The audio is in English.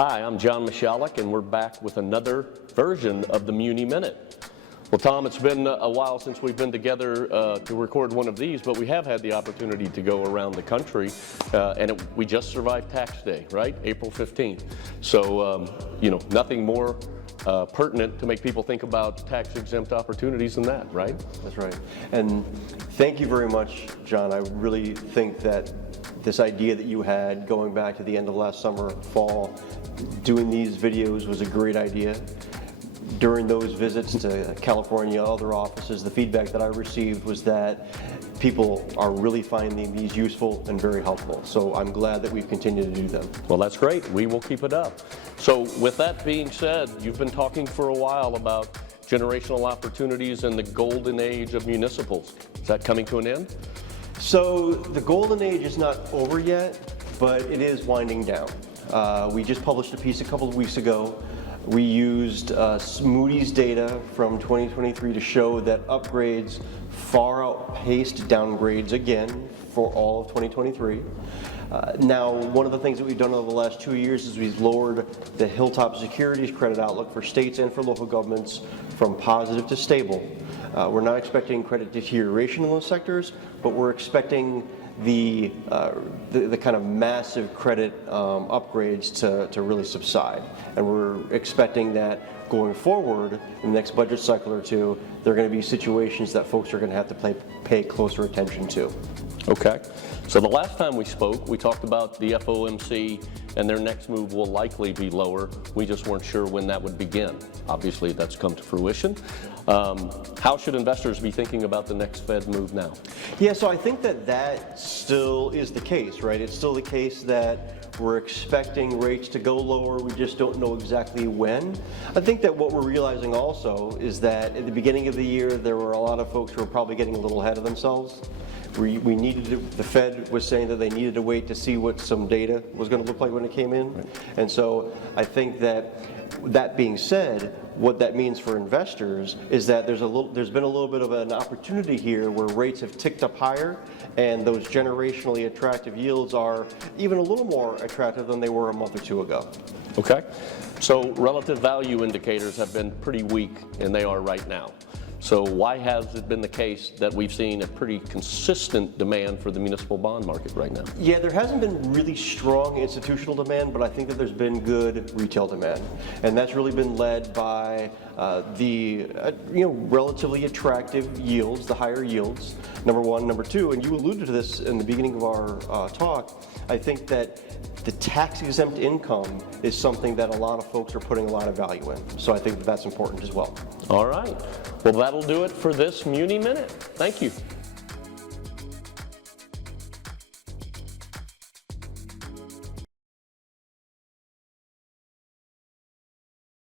Hi, I'm John Muschalek, and we're back with another version of the Muni Minute. Well, Tom, it's been a while since we've been together to record one of these, but we have had the opportunity to go around the country, and we just survived Tax Day, right? April 15th. So, nothing more pertinent to make people think about tax-exempt opportunities than that, right? That's right. And thank you very much, John. I really think that this idea that you had going back to the end of last summer, fall, doing these videos was a great idea. During those visits to California, other offices, the feedback that I received was that people are really finding these useful and very helpful. So I'm glad that we've continued to do them. Well, that's great. We will keep it up. So with that being said, you've been talking for a while about generational opportunities and the golden age of municipals. Is that coming to an end? So the golden age is not over yet, but it is winding down. We just published a piece a couple of weeks ago. We used Moody's data from 2023 to show that upgrades far outpaced downgrades again for all of 2023. Now, one of the things that we've done over the last 2 years is we've lowered the HilltopSecurities credit outlook for states and for local governments from positive to stable. We're not expecting credit deterioration in those sectors, but we're expecting the kind of massive credit upgrades to really subside. And we're expecting that going forward in the next budget cycle or two, there are going to be situations that folks are going to have to pay closer attention to. Okay. So the last time we spoke, we talked about the FOMC and their next move will likely be lower. We just weren't sure when that would begin. Obviously, that's come to fruition. How should investors be thinking about the next Fed move now? Yeah, so I think that still is the case, right? It's still the case that we're expecting rates to go lower. We just don't know exactly when. I think that what we're realizing also is that at the beginning of the year, there were a lot of folks who were probably getting a little ahead of themselves. We needed to, the Fed was saying that they needed to wait to see what some data was going to look like when it came in. Right. And so I think that being said, what that means for investors is that there's been a little bit of an opportunity here where rates have ticked up higher and those generationally attractive yields are even a little more attractive than they were a month or two ago. Okay. So relative value indicators have been pretty weak, and they are right now. So why has it been the case that we've seen a pretty consistent demand for the municipal bond market right now? Yeah, there hasn't been really strong institutional demand, but I think that there's been good retail demand. And that's really been led by the relatively attractive yields, the higher yields, number one. Number two, and you alluded to this in the beginning of our talk, I think that the tax-exempt income is something that a lot of folks are putting a lot of value in. So I think that that's important as well. All right. Well, that'll do it for this Muni Minute. Thank you.